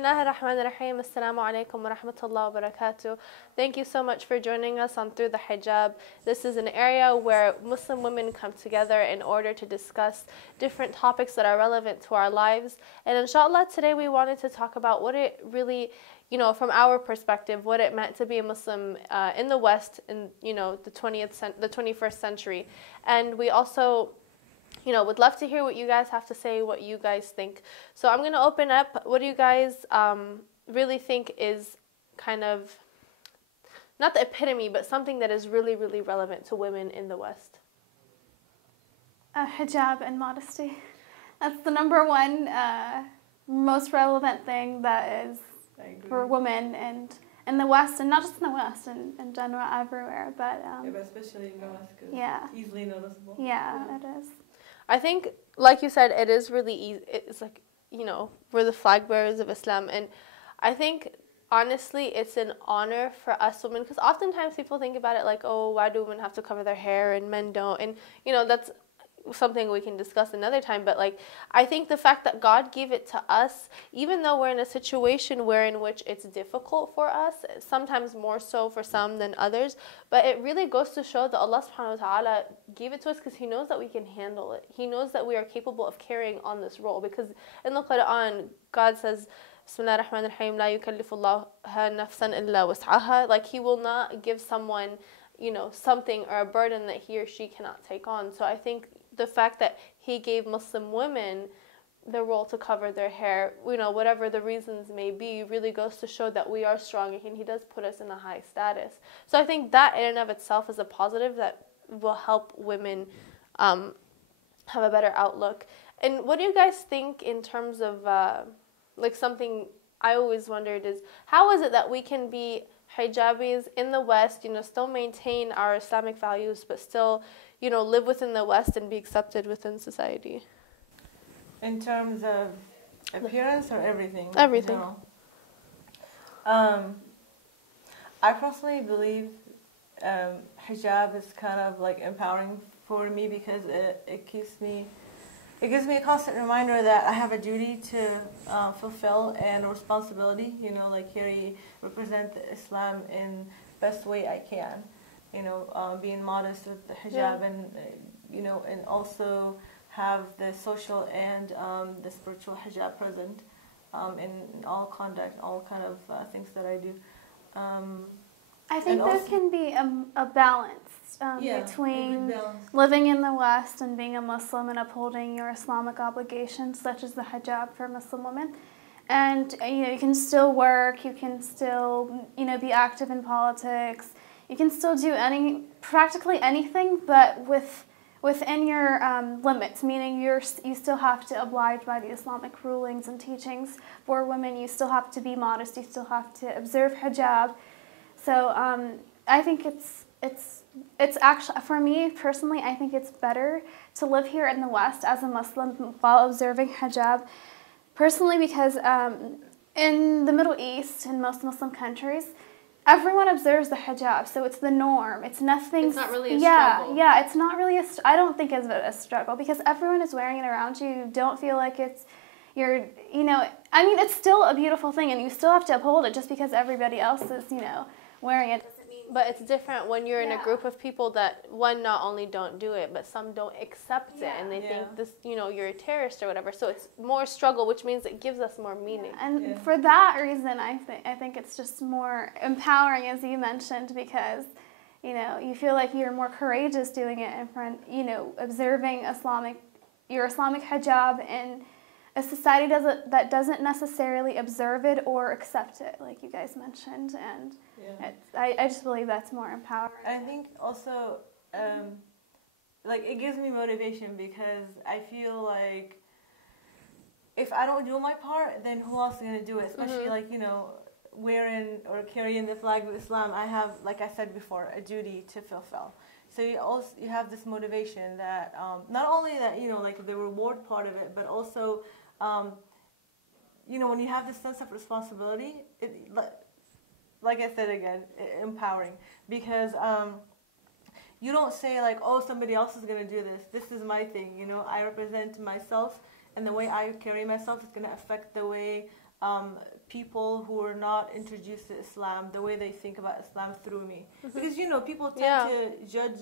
Bismillah ar-Rahman ar-Rahim. Assalamu alaikum wa rahmatullahi wa barakatuh. Thank you so much for joining us on Through the Hijab. This is an area where Muslim women come together in order to discuss different topics that are relevant to our lives. And inshallah, today we wanted to talk about what it really, from our perspective, what it meant to be a Muslim in the West in, the 21st century. And we also would love to hear what you guys have to say, what you guys think. So I'm going to open up. What do you guys really think is kind of, not the epitome, but something that is really, really relevant to women in the West? Hijab and modesty. That's the number one most relevant thing that is for women and in the West, and not just in the West, in general, everywhere. But especially in the West, because it's easily noticeable. Yeah, it is. I think, like you said, it is really easy. It's like, we're the flag bearers of Islam. And I think, honestly, it's an honor for us women. Because oftentimes people think about it like, oh, why do women have to cover their hair and men don't? And, that's something we can discuss another time. But, I think the fact that God gave it to us, even though we're in a situation in which it's difficult for us, sometimes more so for some than others, but it really goes to show that Allah subhanahu wa ta'ala gave it to us because He knows that we can handle it. He knows that we are capable of carrying on this role. Because in the Quran, God says, Bismillah ar-Rahman ar-Rahim, La yukallifullahu nafsan illa wus'aha. Like, He will not give someone, something or a burden that he or she cannot take on. So I think the fact that He gave Muslim women the role to cover their hair, whatever the reasons may be, really goes to show that we are strong and He does put us in a high status. So I think that in and of itself is a positive that will help women have a better outlook. And what do you guys think in terms of, something I always wondered is, how is it that we can be hijabis in the West, still maintain our Islamic values, but still, live within the West and be accepted within society? In terms of appearance or everything? Everything. No. I personally believe hijab is kind of empowering for me because it gives me a constant reminder that I have a duty to fulfill and a responsibility, here represent Islam in best way I can, being modest with the hijab and also have the social and the spiritual hijab present in all conduct, all kind of things that I do. I think there can be a balance between living in the West and being a Muslim and upholding your Islamic obligations, such as the hijab for Muslim women. And, you can still work, you can still, be active in politics, you can still do practically anything, but within your limits, meaning you still have to oblige by the Islamic rulings and teachings. For women, you still have to be modest, you still have to observe hijab. So I think it's actually, for me personally, I think it's better to live here in the West as a Muslim while observing hijab. Personally, because in the Middle East, in most Muslim countries, everyone observes the hijab, so it's the norm. It's nothing. It's not really a struggle. Yeah, it's not really I don't think it's a struggle because everyone is wearing it around you. You don't feel like it's it's still a beautiful thing, and you still have to uphold it just because everybody else is, wearing it. But it's different when you're in a group of people that, one, not only don't do it, but some don't accept it, and they think this, you're a terrorist or whatever. So it's more struggle, which means it gives us more meaning. And for that reason, I think it's just more empowering, as you mentioned, because, you feel like you're more courageous doing it in front, observing your Islamic hijab in a society that doesn't necessarily observe it or accept it, like you guys mentioned, and I just believe that's more empowering. I think also, it gives me motivation because I feel like if I don't do my part, then who else is going to do it? Especially wearing or carrying the flag of Islam, I have, like I said before, a duty to fulfill. So you have this motivation that not only that the reward part of it, but also when you have this sense of responsibility, like I said again, empowering, because you don't say oh, somebody else is going to do this. This is my thing. I represent myself, and the way I carry myself is going to affect the way people who are not introduced to Islam the way they think about Islam through me. Because, people tend to judge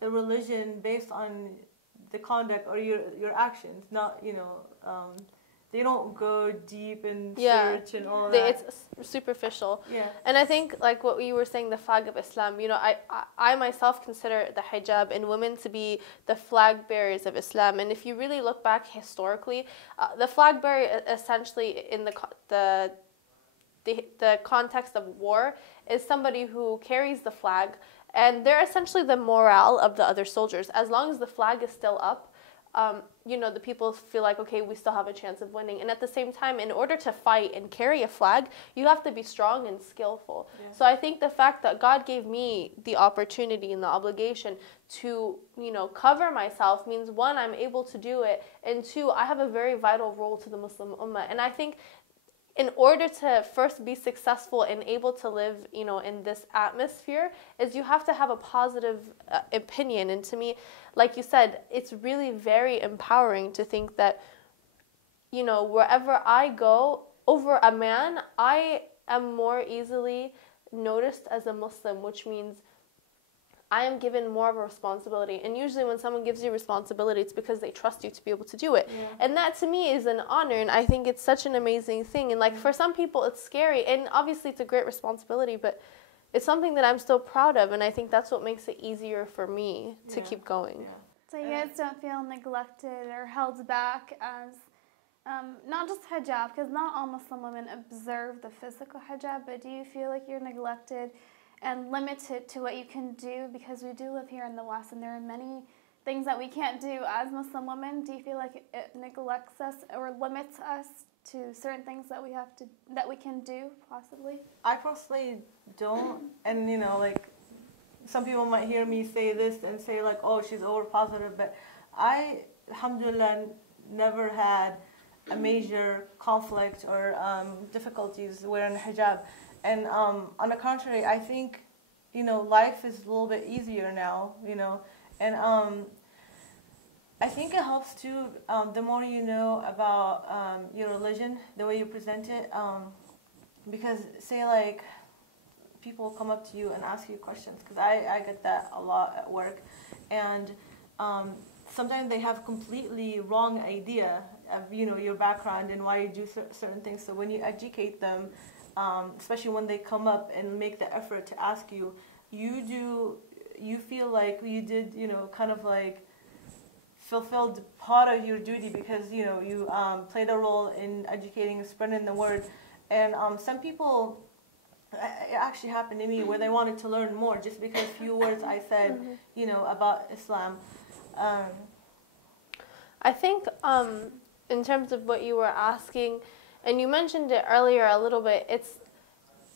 a religion based on the conduct or your actions, not, they don't go deep in search and all that. It's superficial. Yeah. And I think, like what you were saying, the flag of Islam, I myself consider the hijab and women to be the flag bearers of Islam. And if you really look back historically, the flag bearer essentially in the context of war is somebody who carries the flag, and they're essentially the morale of the other soldiers. As long as the flag is still up, the people feel like, okay, we still have a chance of winning. And at the same time, in order to fight and carry a flag, you have to be strong and skillful. Yeah. So I think the fact that God gave me the opportunity and the obligation to, cover myself means, one, I'm able to do it, and two, I have a very vital role to the Muslim Ummah. And I think in order to first be successful and able to live, in this atmosphere, is you have to have a positive opinion. And to me, like you said, it's really very empowering to think that, wherever I go, over a man, I am more easily noticed as a Muslim, which means I am given more of a responsibility. And usually when someone gives you responsibility, it's because they trust you to be able to do it. Yeah. And that to me is an honor, and I think it's such an amazing thing. And for some people it's scary, and obviously it's a great responsibility, but it's something that I'm still proud of, and I think that's what makes it easier for me to keep going. Yeah. So you guys don't feel neglected or held back as not just hijab, because not all Muslim women observe the physical hijab, but do you feel like you're neglected and limited to what you can do, because we do live here in the West and there are many things that we can't do as Muslim women? Do you feel like it neglects us or limits us to certain things that we can do possibly? I personally don't, and some people might hear me say this and say like, oh, she's over positive, but I, alhamdulillah, never had a major conflict or difficulties wearing hijab. And on the contrary, I think, life is a little bit easier now, and I think it helps too, the more you know about your religion, the way you present it, because say like people come up to you and ask you questions, because I get that a lot at work, and sometimes they have completely wrong idea of, your background and why you do certain things. So when you educate them, especially when they come up and make the effort to ask you, you feel like you did, kind of like fulfilled part of your duty, because, you played a role in educating and spreading the word. And some people, it actually happened to me, where they wanted to learn more just because few words I said, about Islam. I think in terms of what you were asking, and you mentioned it earlier a little bit,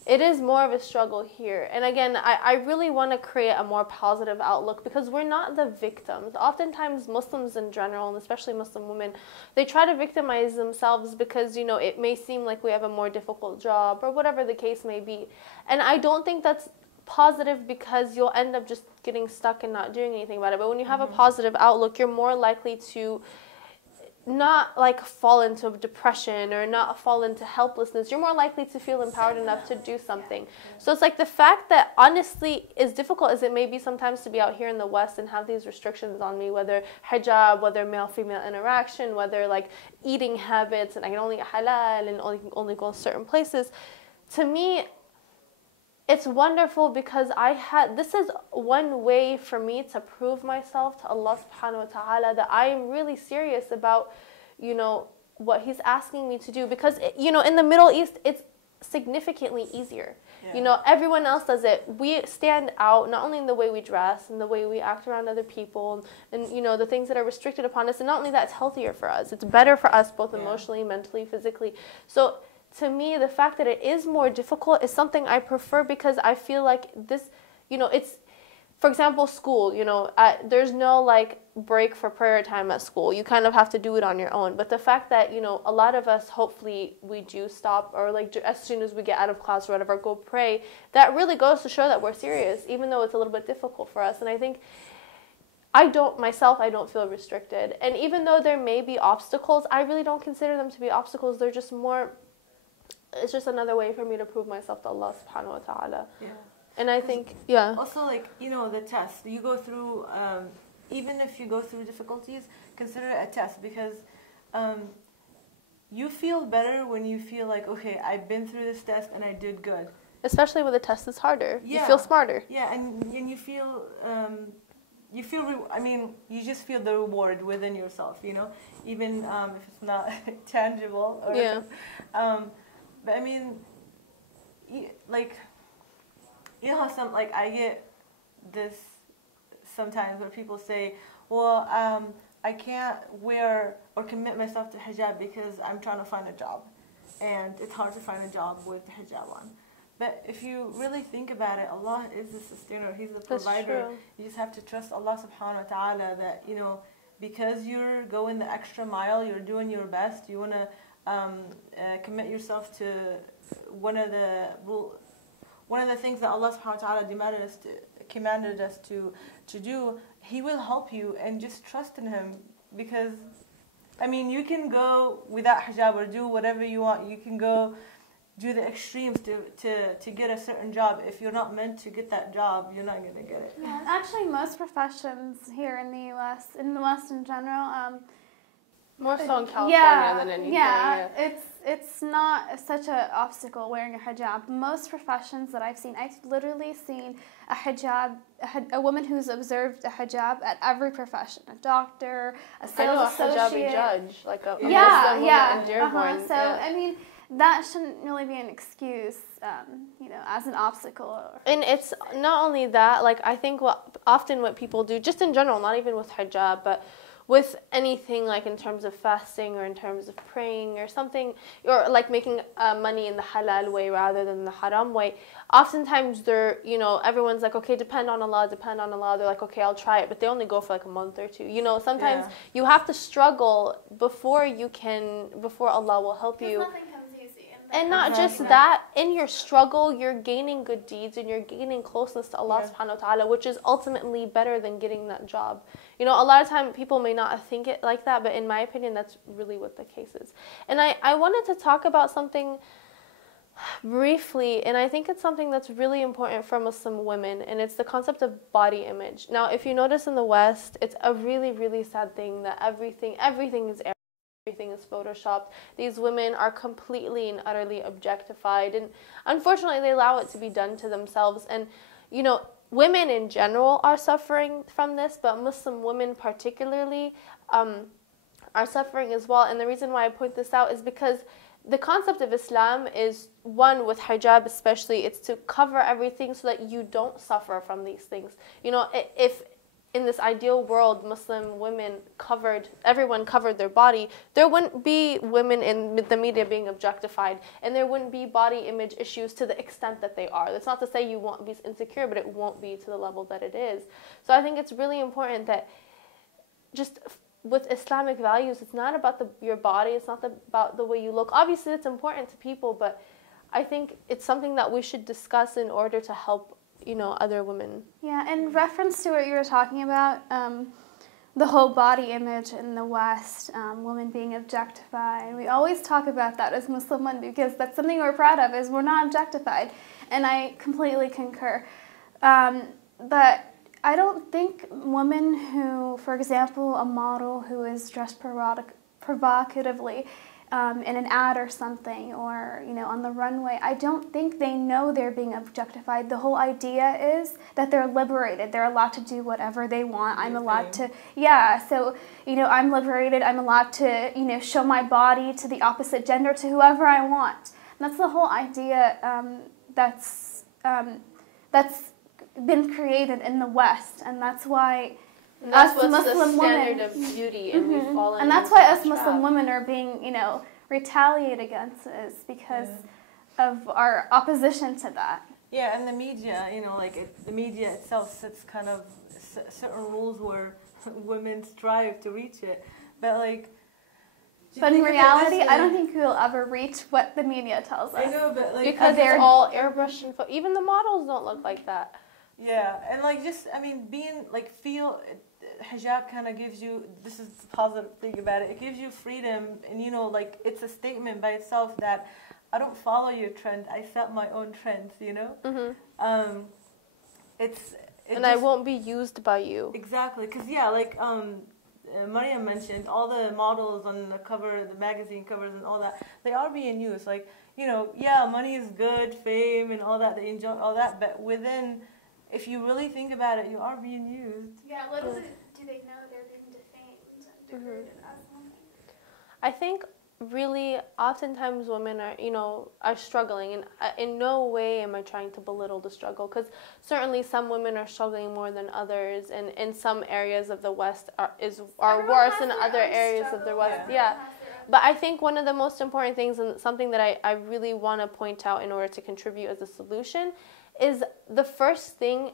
it is more of a struggle here. And again, I really want to create a more positive outlook, because we're not the victims. Oftentimes Muslims in general, and especially Muslim women, they try to victimize themselves because, it may seem like we have a more difficult job or whatever the case may be. And I don't think that's positive, because you'll end up just getting stuck and not doing anything about it. But when you have a positive outlook, you're more likely to not fall into depression or not fall into helplessness. You're more likely to feel empowered enough to do something. So it's like the fact that, honestly, as difficult as it may be sometimes to be out here in the West and have these restrictions on me, whether hijab, whether male-female interaction, whether eating habits, and I can only eat halal and only go to certain places, to me, it's wonderful, because this is one way for me to prove myself to Allah subhanahu wa ta'ala that I am really serious about, what He's asking me to do. Because, in the Middle East, it's significantly easier. Yeah. Everyone else does it. We stand out not only in the way we dress and the way we act around other people and, the things that are restricted upon us. And not only that, it's healthier for us. It's better for us both emotionally, mentally, physically. So to me, the fact that it is more difficult is something I prefer, because I feel like this, it's, for example, school, there's no break for prayer time at school. You kind of have to do it on your own. But the fact that, a lot of us, hopefully we do stop, or as soon as we get out of class or whatever, go pray, that really goes to show that we're serious, even though it's a little bit difficult for us. And I think I don't feel restricted. And even though there may be obstacles, I really don't consider them to be obstacles. They're just more it's just another way for me to prove myself to Allah subhanahu wa ta'ala. Yeah. And I think, yeah. Also, like, you know, the test, you go through, even if you go through difficulties, consider it a test, because you feel better when you feel like, okay, I've been through this test and I did good. Especially when the test is harder. Yeah. You feel smarter. Yeah, and you feel, I mean, you just feel the reward within yourself, you know, even if it's not tangible. Or, yeah. But I mean, like, you know how like I get this sometimes where people say, well, I can't wear or commit myself to hijab because I'm trying to find a job, and it's hard to find a job with the hijab on. But if you really think about it, Allah is the sustainer, He's the provider. That's true. You just have to trust Allah subhanahu wa ta'ala that, you know, because you're going the extra mile, you're doing your best, you want to commit yourself to one of the things that Allah subhanahu wa ta'ala commanded us to do. He will help you, and just trust in Him, because I mean, you can go without hijab or do whatever you want. You can go do the extremes to get a certain job. If you're not meant to get that job, you're not going to get it. Yeah, actually, most professions here in the U.S., in the West in general, more so in California than anything. Yeah, it's not such an obstacle wearing a hijab. Most professions that I've seen, I've literally seen a hijab, a woman who's observed a hijab at every profession, a doctor, a sales associate. I know a hijabi judge, like a Muslim woman in Dearborn. So, I mean, that shouldn't really be an excuse, you know, as an obstacle. And it's not only that, like, I think what people do, just in general, not even with hijab, but with anything, like in terms of fasting or in terms of praying or something, or like making money in the halal way rather than the haram way, oftentimes they're, you know, everyone's like, okay, depend on Allah. They're like, okay, I'll try it, but they only go for like a month or two. You know, sometimes you have to struggle before Allah will help you. Nothing comes easy. And not just that, in your struggle, you're gaining good deeds and you're gaining closeness to Allah subhanahu wa ta'ala, which is ultimately better than getting that job. You know, a lot of time people may not think it like that, but in my opinion, that's really what the case is. And I wanted to talk about something briefly, and I think it's something that's really important for Muslim women, and it's the concept of body image. Now, if you notice in the West, it's a really, really sad thing that everything is everything is photoshopped. These women are completely and utterly objectified, and unfortunately they allow it to be done to themselves. And you know, women in general are suffering from this, but Muslim women particularly are suffering as well. And the reason why I point this out is because the concept of Islam is, one, with hijab especially, it's to cover everything so that you don't suffer from these things. You know, if in this ideal world, Muslim women everyone covered their body, there wouldn't be women in the media being objectified, and there wouldn't be body image issues to the extent that they are. That's not to say you won't be insecure, but it won't be to the level that it is. So I think it's really important that just with Islamic values, it's not about your body, it's not about the way you look. Obviously, it's important to people, but I think it's something that we should discuss in order to help, you know, other women. Yeah, in reference to what you were talking about, the whole body image in the West, women being objectified. We always talk about that as Muslim women because that's something we're proud of, is we're not objectified. And I completely concur. But I don't think women who, for example, a model who is dressed provocatively in an ad or something, or, you know, on the runway, I don't think they know they're being objectified. The whole idea is that they're liberated. They're allowed to do whatever they want. I'm allowed to, so, you know, I'm liberated. I'm allowed to, you know, show my body to the opposite gender, to whoever I want. And that's the whole idea that's been created in the West, and that's why us Muslim women, of beauty, and we've fallen. And that's why us Muslim women are being, you know, retaliated against, is because of our opposition to that. Yeah, and the media, you know, like the media itself sets kind of certain rules where women strive to reach it, but like. But in reality, I don't think we'll ever reach what the media tells us. I know, but like because it's all airbrushed and even the models don't look like that. Yeah, and like just, I mean, hijab kind of gives you, this is the positive thing about it, it gives you freedom, and you know, like, it's a statement by itself that I don't follow your trend. I set my own trends, you know? I won't be used by you. Exactly. Because, yeah, like Maria mentioned, all the models on the cover, the magazine covers and all that, they are being used. Like, you know, yeah, money is good, fame and all that, they enjoy all that, but within, if you really think about it, you are being used. Yeah, little do they know they're being defamed and degraded as women. I think really oftentimes women are struggling, and in no way am I trying to belittle the struggle, because certainly some women are struggling more than others, and in some areas of the West are worse than other areas of the West. Yeah. But I think one of the most important things, and something that I really want to point out in order to contribute as a solution, is the first thing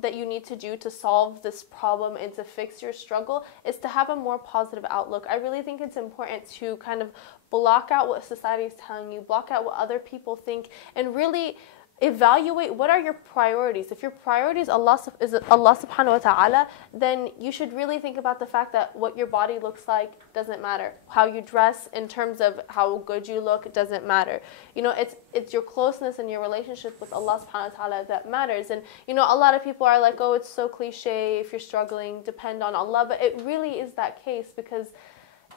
that you need to do to solve this problem and to fix your struggle is to have a more positive outlook. I really think it's important to kind of block out what society is telling you, block out what other people think, and really evaluate what are your priorities. If your priority is Allah subhanahu wa ta'ala, then you should really think about the fact that what your body looks like doesn't matter. How you dress in terms of how good you look doesn't matter. You know, it's your closeness and your relationship with Allah subhanahu wa ta'ala that matters. And you know, a lot of people are like, oh, it's so cliche, if you're struggling, depend on Allah. But it really is that case, because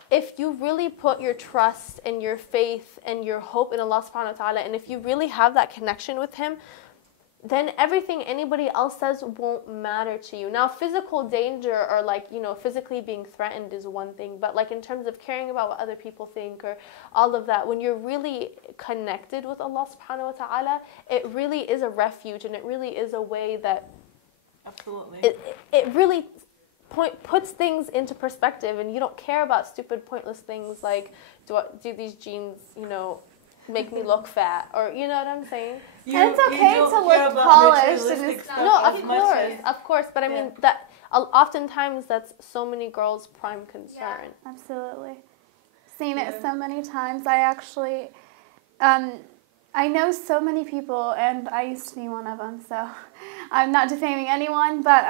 if you really put your trust and your faith and your hope in Allah subhanahu wa ta'ala, and if you really have that connection with Him, then everything anybody else says won't matter to you. Now, physical danger or like, you know, physically being threatened is one thing, but like in terms of caring about what other people think or all of that, when you're really connected with Allah subhanahu wa ta'ala, it really is a refuge, and it really is a way that it really puts things into perspective, and you don't care about stupid, pointless things like, do these jeans, you know, make me look fat, or you know what I'm saying? And it's okay to look polished. Of course, but I mean that oftentimes that's so many girls' prime concern. Yeah, absolutely. Seen it so many times. I actually, I know so many people, and I used to be one of them, so I'm not defaming anyone, but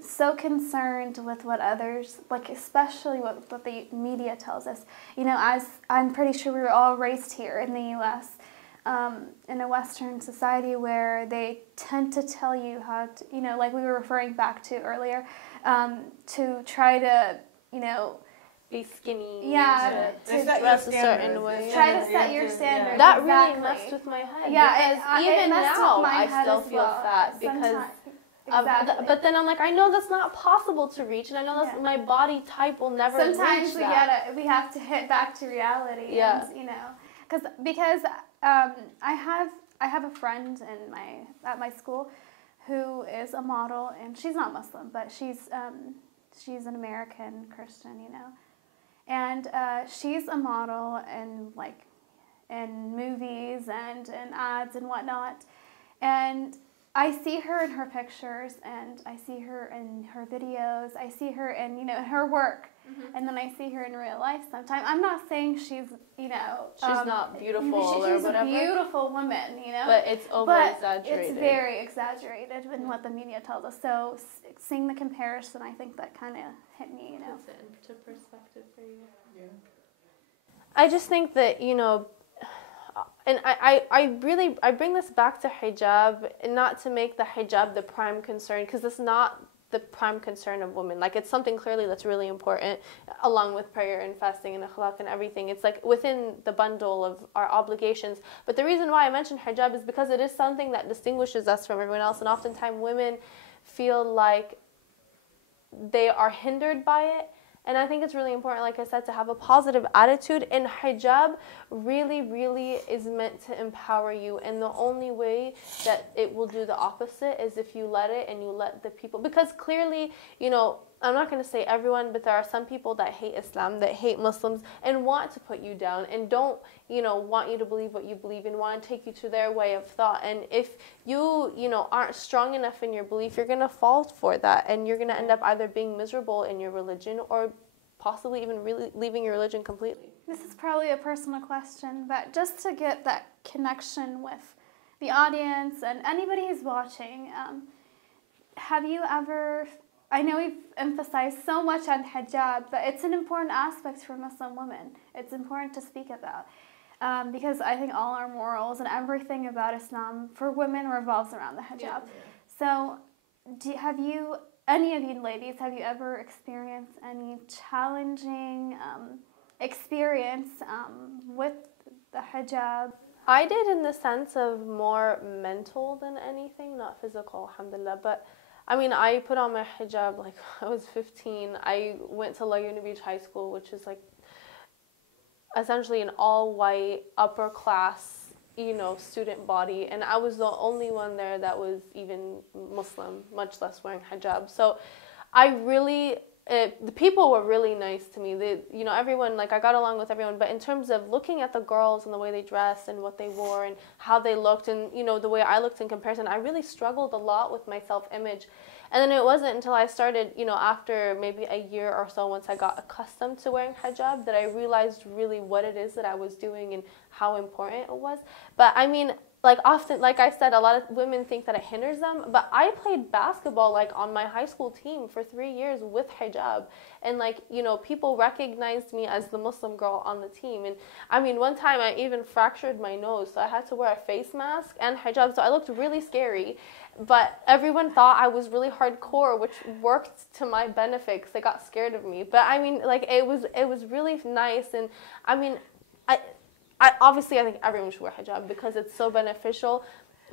so concerned with what others, like especially what the media tells us. You know, as I'm pretty sure we were all raised here in the U.S., in a Western society where they tend to tell you how to, you know, like we were referring back to earlier, to try to, you know, be skinny. Yeah, to dress a certain way. Try to set your standards. That really messed with my head. Yeah, even now I still feel fat because. Exactly. But then I'm like, I know that's not possible to reach, and I know that's my body type will never reach that. we have to hit back to reality. Yeah. And, you know, because I have a friend at my school who is a model, and she's not Muslim, but she's an American Christian, you know, and she's a model in movies and in ads and whatnot, and I see her in her pictures, and I see her in her videos. I see her in, you know, her work, and then I see her in real life sometimes. I'm not saying she's, you know, she's not beautiful or whatever. She's a beautiful woman, you know. But it's over-exaggerated. It's very exaggerated in what the media tells us. So seeing the comparison, I think that kind of hit me, you know. Puts it into perspective for you. Yeah. I just think that, you know, and I bring this back to hijab, and not to make the hijab the prime concern, because it's not the prime concern of women. Like, it's something clearly that's really important, along with prayer and fasting and akhlaq and everything. It's like within the bundle of our obligations. But the reason why I mentioned hijab is because it is something that distinguishes us from everyone else, and oftentimes women feel like they are hindered by it. And I think it's really important, like I said, to have a positive attitude. And hijab really, really is meant to empower you. And the only way that it will do the opposite is if you let it, and you let the people. Because clearly, you know, I'm not going to say everyone, but there are some people that hate Islam, that hate Muslims, and want to put you down, and don't, you know, want you to believe what you believe, and want to take you to their way of thought. And if you know, aren't strong enough in your belief, you're going to fall for that, and you're going to end up either being miserable in your religion, or possibly even really leaving your religion completely. This is probably a personal question, but just to get that connection with the audience and anybody who's watching, have you ever... I know we've emphasized so much on hijab, but it's an important aspect for Muslim women. It's important to speak about. because I think all our morals and everything about Islam for women revolves around the hijab. Yeah. So, any of you ladies, have you ever experienced any challenging experience with the hijab? I did, in the sense of more mental than anything, not physical, alhamdulillah. But I mean, I put on my hijab like I was 15. I went to Laguna Beach High School, which is like essentially an all-white, upper-class, student body. And I was the only one there that was even Muslim, much less wearing hijab. So I really... the people were really nice to me. Everyone, like, I got along with everyone. But in terms of looking at the girls and the way they dressed and what they wore and how they looked and, the way I looked in comparison, I really struggled a lot with my self-image. And then it wasn't until I started, after maybe a year or so, once I got accustomed to wearing hijab, that I realized really what it is that I was doing and how important it was. But I mean... often, like I said, a lot of women think that it hinders them, but I played basketball, on my high school team for 3 years with hijab. And, people recognized me as the Muslim girl on the team. And, I mean, one time I even fractured my nose, so I had to wear a face mask and hijab, so I looked really scary. But everyone thought I was really hardcore, which worked to my benefit because they got scared of me. But, I mean, it was really nice. And, I mean, obviously, I think everyone should wear hijab because it's so beneficial.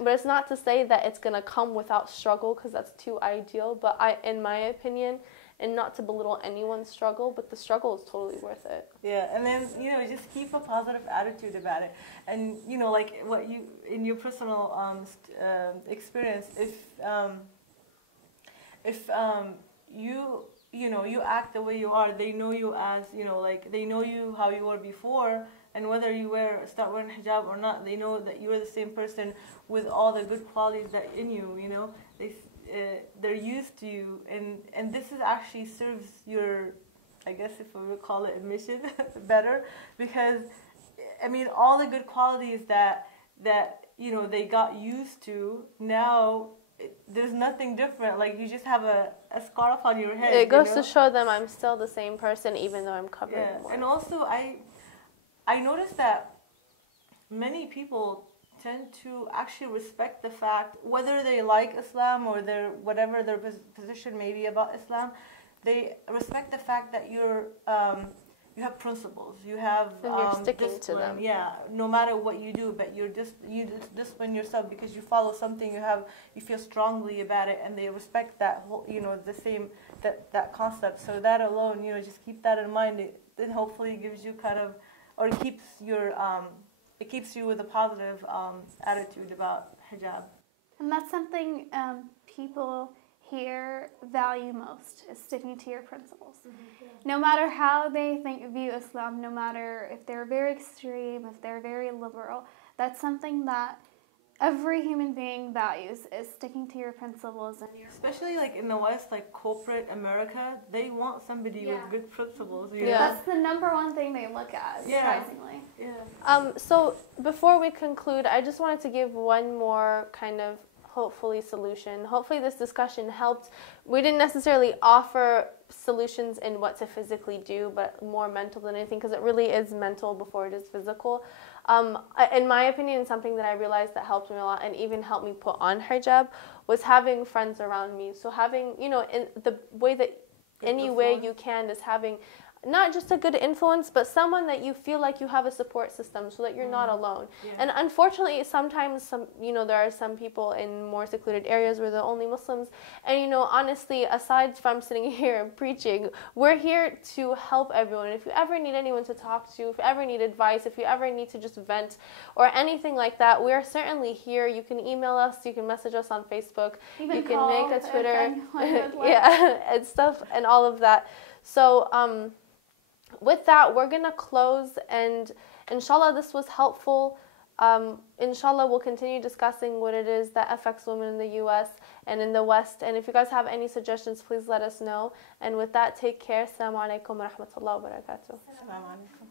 But it's not to say that it's going to come without struggle, because that's too ideal. But in my opinion, and not to belittle anyone's struggle, but the struggle is totally worth it. Yeah, and then, just keep a positive attitude about it. And, like what you, in your personal experience, if you act the way you are, they know you as, they know you how you were before. And whether you start wearing hijab or not, they know that you're the same person with all the good qualities that in you. They're used to you, and this is actually serves your, I guess if we would call it, mission better, because I mean all the good qualities that they got used to now. There's nothing different. Like, you just have a scarf on your head. It goes to show them I'm still the same person, even though I'm covered. Yeah, more. And also I noticed that many people tend to actually respect the fact, whether they like Islam or whatever their position may be about Islam, they respect the fact that you have principles, you have you're sticking to them. Yeah, no matter what you do, but you discipline yourself because you follow something, you feel strongly about it, and they respect that whole, the same that concept. So that alone, just keep that in mind. It hopefully gives you kind of, or it keeps you with a positive attitude about hijab. And that's something people here value most, is sticking to your principles. Mm-hmm, yeah. No matter how they view Islam, no matter if they're very extreme, if they're very liberal, that's something that every human being values, is sticking to your principles. And especially in the West, corporate America, they want somebody with good principles. That's the number one thing they look at, surprisingly. Yeah. So before we conclude, I just wanted to give one more kind of hopefully solution. Hopefully this discussion helped. We didn't necessarily offer solutions in what to physically do, but more mental than anything, because it really is mental before it is physical. In my opinion, something that I realized that helped me a lot and even helped me put on hijab was having friends around me. So having, in the way that any way you can, is having not just a good influence, but someone that you feel like you have a support system so that you're not alone. Yeah. And unfortunately, sometimes there are some people in more secluded areas where they're only Muslims. And, honestly, aside from sitting here and preaching, we're here to help everyone. If you ever need anyone to talk to, if you ever need advice, if you ever need to just vent or anything like that, we are certainly here. You can email us, you can message us on Facebook, even you can call make a Twitter, yeah, and stuff and all of that. So, with that, we're going to close, and inshallah this was helpful. Inshallah we'll continue discussing what it is that affects women in the US and in the West. And if you guys have any suggestions, please let us know. And with that, take care. Assalamu alaikum wa rahmatullahi wa barakatuh. Assalamu alaikum.